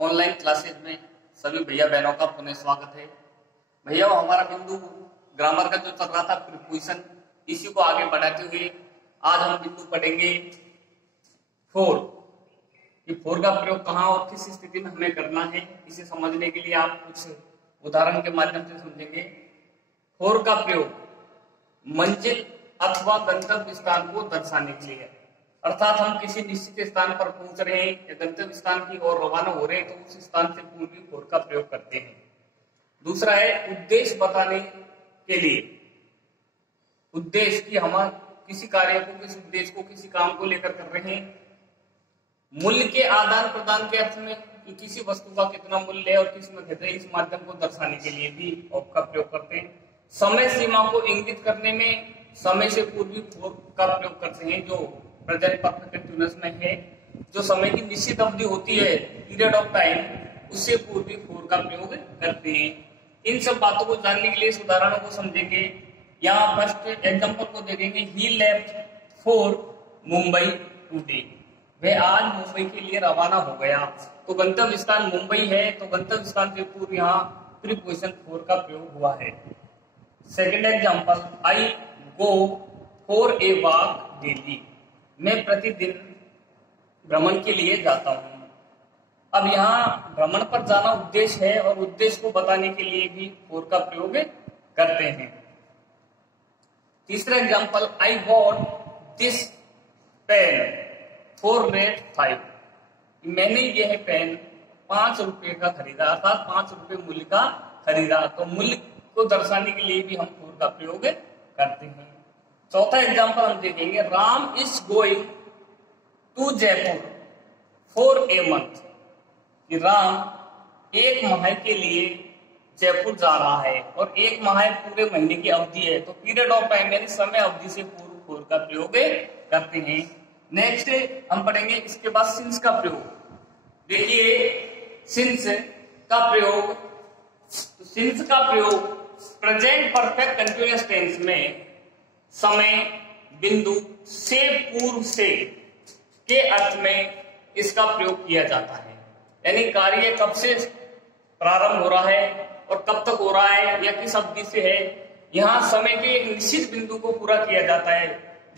Online classes में सभी भैया बहनों का पुनः स्वागत है। भैया हमारा बिंदु ग्रामर का जो चल रहा था प्रीपोजिशन, इसी को आगे बढ़ाते हुए आज हम बिंदु पढ़ेंगे फोर। कि फोर का प्रयोग कहाँ और किस स्थिति में हमें करना है, इसे समझने के लिए आप कुछ उदाहरण के माध्यम से समझेंगे। फोर का प्रयोग मंजिल अथवा गंतव्य स्थान को दर्शाने के लिए है। अर्थात हम किसी निश्चित स्थान पर पहुंच रहे हैं या गंतव्य स्थान की ओर रवाना हो रहे हैं तो उस स्थान से पूर्व भी फोर का प्रयोग करते हैं। दूसरा है उद्देश्य बताने के लिए। उद्देश्य की हम किसी कार्य को, किसी उद्देश्य को, किसी काम को लेकर कर रहे हैं। मूल्य के आदान प्रदान के अर्थ में कि किसी वस्तु का कितना मूल्य है और किस में घट है, इस माध्यम को दर्शाने के लिए भी ऑफ का प्रयोग करते हैं। समय सीमा को इंगित करने में समय से पूर्व फोर का प्रयोग करते हैं, जो प्रेजेंट परफेक्ट कंटीन्यूअस में है। जो समय की निश्चित अवधि होती है, पीरियड ऑफ टाइम, उससे पूर्व फोर का प्रयोग करते हैं। इन सब बातों को जानने के लिए इस उदाहरणों को समझेंगे। यहाँ फर्स्ट एग्जांपल को देखेंगे। ही लेफ्ट फॉर मुंबई टुडे। वह आज मुंबई के लिए रवाना हो गया। तो गंतव्य स्थान मुंबई है, तो गंतव्य स्थान से पूर्व यहाँ प्रीपोजिशन फोर का प्रयोग हुआ है। Second example, I go for a walk daily. मैं प्रतिदिन भ्रमण के लिए जाता हूं। अब यहाँ भ्रमण पर जाना उद्देश्य है और उद्देश्य को बताने के लिए भी फोर का प्रयोग करते हैं। तीसरा example, I bought this pen for rate 5। मैंने यह पेन 5 रुपए का खरीदा, अर्थात 5 रुपए मूल्य का खरीदा। तो मूल्य को दर्शाने के लिए भी हम फोर का प्रयोग करते हैं। चौथा एग्जांपल हम देखेंगे। Ram is going to Jaipur for a month. कि राम एक माह के लिए जयपुर जा रहा है और एक माह पूरे महीने की अवधि है, तो पीरियड ऑफ टाइम यानी समय अवधि से पूर्व फोर का प्रयोग करते हैं। नेक्स्ट हम पढ़ेंगे इसके बाद सिंस का प्रयोग। देखिए सिंस का प्रयोग, सिंस का प्रयोग प्रेजेंट परफेक्ट कंटीन्यूअस टेंस में समय बिंदु से पूर्व से के अर्थ में इसका प्रयोग किया जाता है। यानी कार्य कब से प्रारंभ हो रहा है और कब तक हो रहा है या किस अवधि से है, यहाँ समय के एक निश्चित बिंदु को पूरा किया जाता है।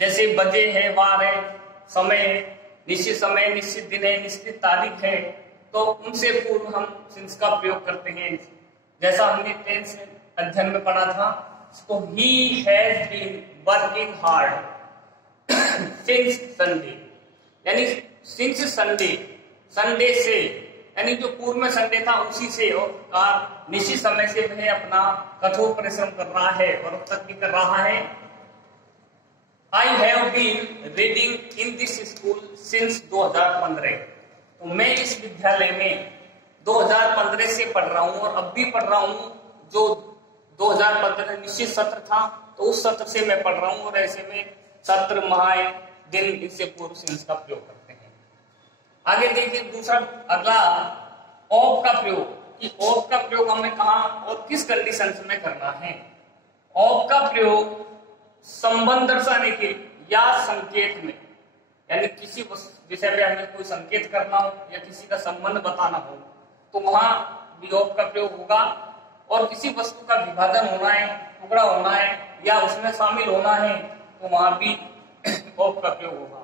जैसे बजे है, वार है, समय निश्चित दिन है, निश्चित तारीख है, तो उनसे पूर्व हम सिंस का प्रयोग करते हैं। जैसा हमने टेंस अध्ययन में पढ़ा था, तो he has been working hard since Sunday। यानी since संडे से, यानी जो पूर्व में संडे था उसी से और निश्चित समय से वह अपना कठोर परिश्रम कर रहा है और अब तक भी कर रहा है। I have been reading in this school since 2015। तो मैं इस विद्यालय में 2015 से पढ़ रहा हूँ और अब भी पढ़ रहा हूँ। जो 2015 निश्चित सत्र था तो उस सत्र से मैं पढ़ रहा हूँ और ऐसे में सत्र, माह, दिन, इससे पूर्व सिंस का प्रयोग करते हैं। आगे देखिए दूसरा अगला ऑफ का प्रयोग। कि ऑफ का प्रयोग हमें कहाँ और किस कंडीशन में करना है। ऑफ का प्रयोग संबंध दर्शाने के या संकेत में, यानी किसी विषय में हमें कोई संकेत करना हो या किसी का संबंध बताना हो तो वहां भी ऑफ का प्रयोग होगा। और किसी वस्तु का विभाजन होना है, टुकड़ा होना है या उसमें शामिल होना है तो वहां भी ऑफ का प्रयोग होगा।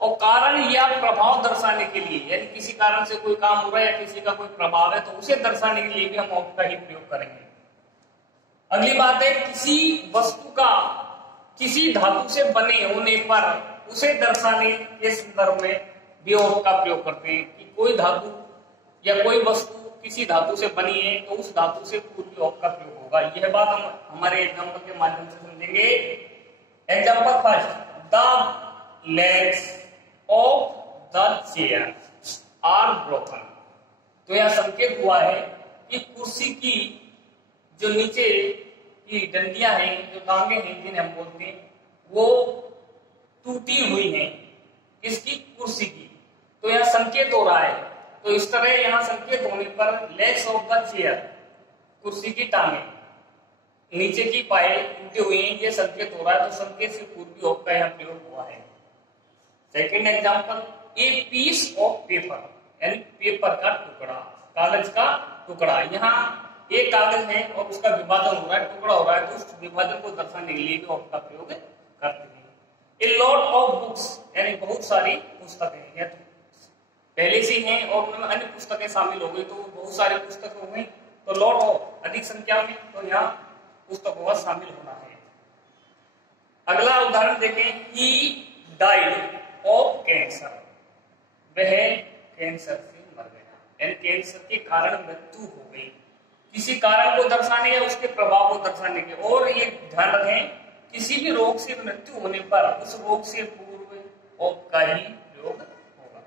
और कारण या प्रभाव दर्शाने के लिए, यानी किसी कारण से कोई काम हो रहा है या किसी का कोई प्रभाव है तो उसे दर्शाने के लिए भी हम ऑफ का ही प्रयोग करेंगे। अगली बात है किसी वस्तु का किसी धातु से बने होने पर उसे दर्शाने के संदर्भ में भी ऑफ का प्रयोग करते हैं। कि कोई धातु या कोई वस्तु किसी धातु से बनी है तो उस धातु से पूर्व ऑफ का प्रयोग होगा। यह बात हम हमारे एग्जांपल के माध्यम से समझेंगे। Example first, the legs of the chair are broken. तो यह संकेत हुआ है कि कुर्सी की जो नीचे की डंडियां हैं, जो टांगे हैं जिन्हें हम बोलते हैं, वो टूटी हुई हैं। किसकी? कुर्सी की। तो यह संकेत हो रहा है। तो इस तरह यहाँ संकेत होने पर लेग्स ऑफ द चेयर, कुर्सी की टांगे, नीचे की पाए टूटे हुए हैं, ये संकेत हो रहा है। तो संकेत से पूर्व ऑफ का यहाँ प्रयोग हुआ है। Second example, a piece of paper. यानी पेपर का टुकड़ा, कागज का टुकड़ा। यहाँ एक कागज है और उसका विभाजन हो रहा है, टुकड़ा हो रहा है, तो उस विभाजन को दर्शाने के लिए भी ऑफ का प्रयोग करते हैं। ए लॉट ऑफ बुक्स यानी बहुत सारी पुस्तकें हैं, तो पहले से हैं और उनमें अन्य पुस्तकें शामिल हो गई, तो बहुत सारी पुस्तकें हो गई, तो लॉट ऑफ अधिक संख्या में, तो यहाँ पुस्तकों का शामिल होना है। अगला उदाहरण देखें, ही डाइड ऑफ कैंसर, वह कैंसर से मर गया, यानी कैंसर के कारण मृत्यु हो गई। किसी कारण को दर्शाने या उसके प्रभाव को दर्शाने के, और ये ध्यान रखें किसी भी रोग से मृत्यु होने पर उस रोग से पूर्व ऑफ का ही प्रयोग होगा।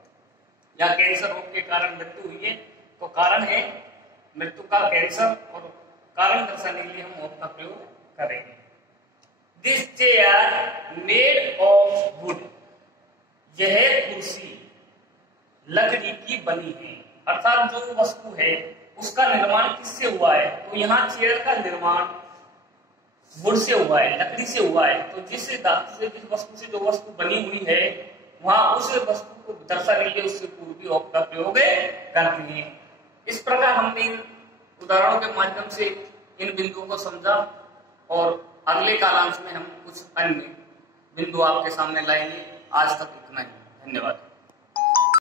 या कैंसर रोग के कारण मृत्यु हुई है, तो कारण है मृत्यु का कैंसर, और कारण दर्शाने के लिए हम ऑफ का प्रयोग करेंगे। This chair made of would, यह कुर्सी लकड़ी की बनी है, अर्थात जो वस्तु है उसका निर्माण किससे हुआ है, तो यहाँ चेयर का निर्माण वुड से हुआ है, लकड़ी से हुआ है। तो जिस धातु से, जिस वस्तु से जो वस्तु बनी हुई है, वहां उस वस्तु को दर्शाने के लिए उससे पूर्वी ऑफ का प्रयोग करते हैं। इस प्रकार हमने इन उदाहरणों के माध्यम से इन बिंदुओं को समझा, और अगले कालांश में हम कुछ अन्य बिंदु आपके सामने लाएंगे। आज तक इतना ही, धन्यवाद।